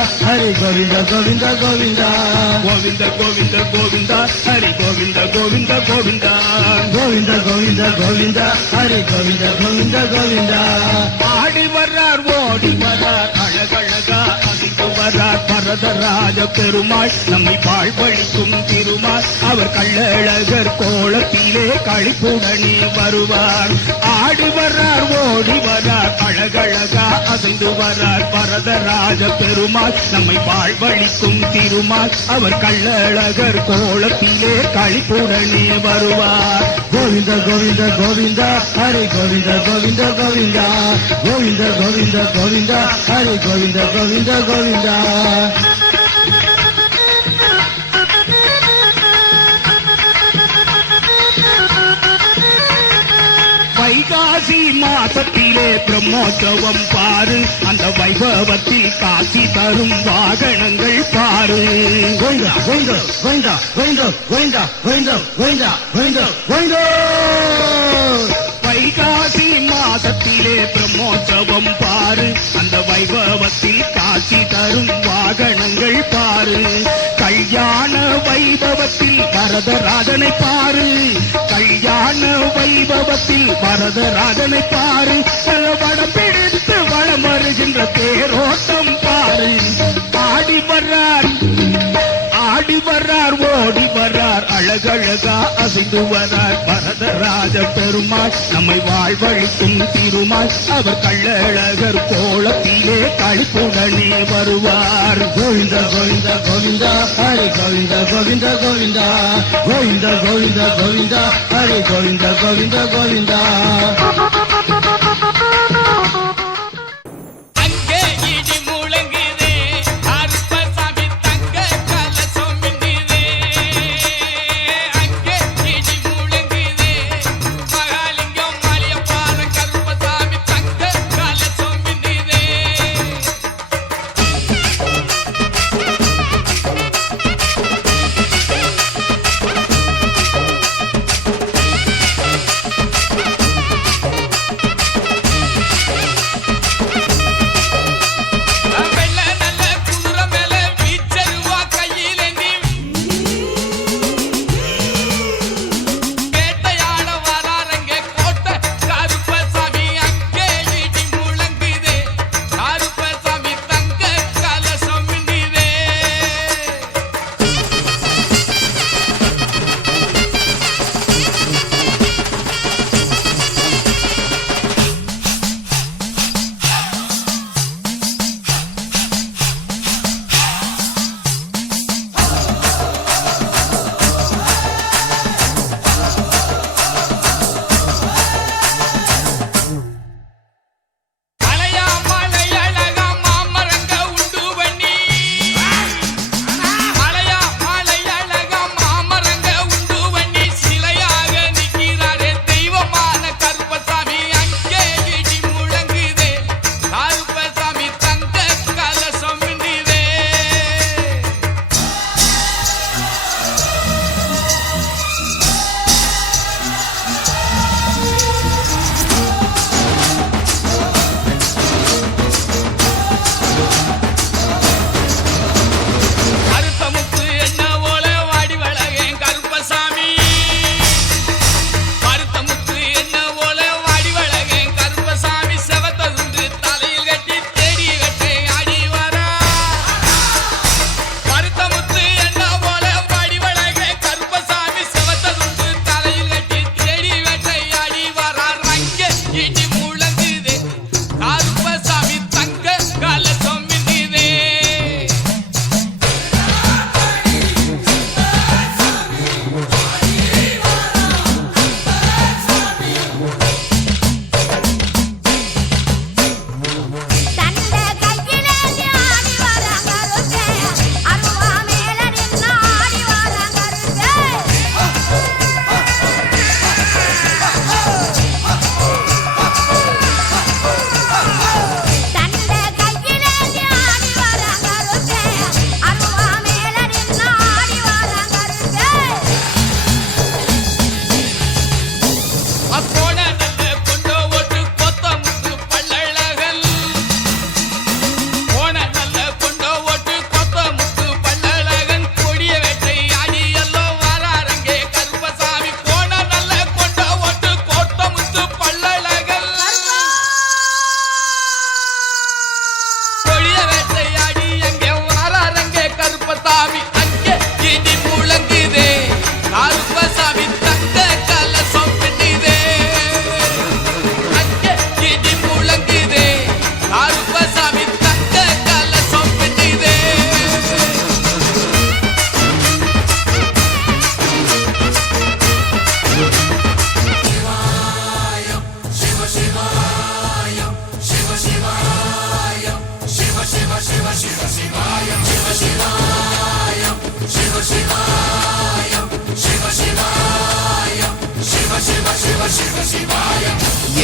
ஹரி கோவிந்த கோவிந்த கோவிந்தா. கோவிந்த கோவிந்த கோவிந்தா. ஹரி கோவிந்த கோவிந்த கோவிந்தா. கோவிந்த கோவிந்த கோவிந்த. ஹரி கோவிந்த கோவிந்த கோவிந்தா. ஆடி வர்றார் ஓடி வர்றார் அழகழகா. அதிக்கு வர்றார் பரதராஜ பெருமாள். நம்மை வாழ்வழிக்கும் திருமால். அவர் கள்ளழகர் கோலத்திலே கழிப்புடனே வருவார். ஆடி வர்றார் ஓடி வர்றார் அழகழகா அசைந்து வர்றார் பரதராஜ பெருமாள். நம்மை வாழ்வழிக்கும் திருமால். அவர் கள்ளழகர் கோலத்திலே கழிப்புடனே வருவார். கோவிந்த கோவிந்த கோவிந்தா ஹரி கோவிந்த கோவிந்த கோவிந்தா. கோவிந்த கோவிந்த கோவிந்தா ஹரி கோவிந்த கோவிந்த கோவிந்தா. வைகாசி மாசத்திலே பிரம்மோற்சவம் பாரு. அந்த வைபவத்தில் காட்சி தரும் வாகனங்கள் பாரு. கோவிந்தா கோவிந்த கோவிந்தா கோவிந்த கோவிந்தா கோவிந்த கோவிந்தா கோவிந்த கோவிந்தா! வைகாசி மாசத்திலே பிரம்மோற்சவம் பாரு. அந்த வைபவத்தில் காட்சி தரும் வாகனங்கள் பாரு. கல்யாண வைபவத்தில் வரதராஜனை பாரு. கல்யாண வைபவத்தில் வரதராஜனை பாரு. வடம் பிடித்து வளம் வருகின்ற தேரோட்டம் பாரு. ஆடி வர்றார். ஆடி வர்றார் ஓடி வர்றார். அழகழகா அசைந்து வர்றார். பரதராஜ பெருமாள் நம்மை வாழ்வழிக்கும் திருமாள் அவர் கள்ளழகர் கோலத்திலே கழிப்புடனே வருவார். கோவிந்த கோவிந்த கோவிந்தா ஹரி கோவிந்த கோவிந்த கோவிந்தா. கோவிந்த கோவிந்த கோவிந்தா ஹரி கோவிந்த கோவிந்த கோவிந்தா.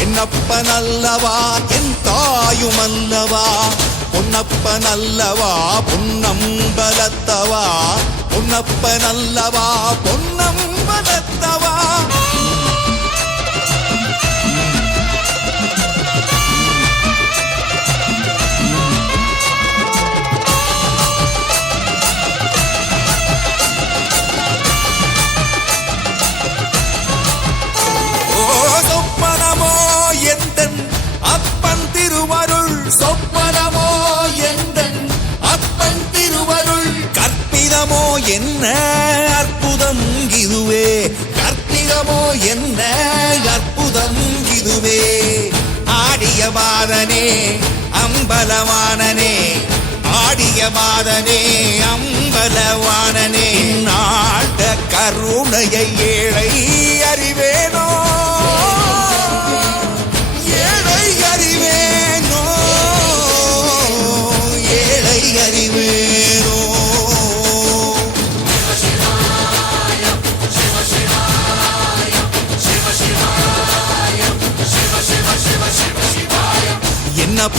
என்னப்பனல்லவா என் தாயும் அல்லவா? பொன்னப்பனல்லவா பொன்னம்பலத்தவா? பொன்னப்பனல்லவா பொன் என்ன அற்புதம் இதுவே? கற்பிதமோ என்ன அற்புதம் இதுவே? ஆடிய பாதனே அம்பலவானனே ஆடிய மாதனே அம்பலவானனே. நாட கருணையை ஏழை அறிவே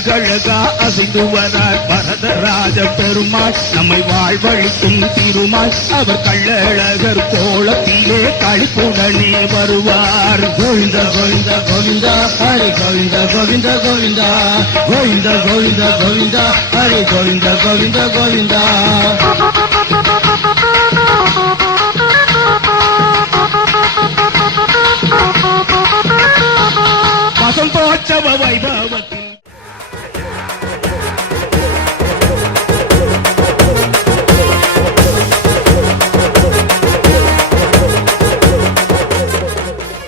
அழகழகா அசைந்து வரார் பரதராஜ பெருமாள். நம்மை வாழ்வழிக்கும் திருமாள் அவர் கள்ளழகர் கோலத்திலே கழிப்புடனே வருவார். கோவிந்த கோவிந்த கோவிந்தா ஹரி கோவிந்த கோவிந்த கோவிந்தா. கோவிந்த கோவிந்த கோவிந்தா ஹரி கோவிந்த கோவிந்த கோவிந்தா. பசந்தோற்சவ வைபவத்தில்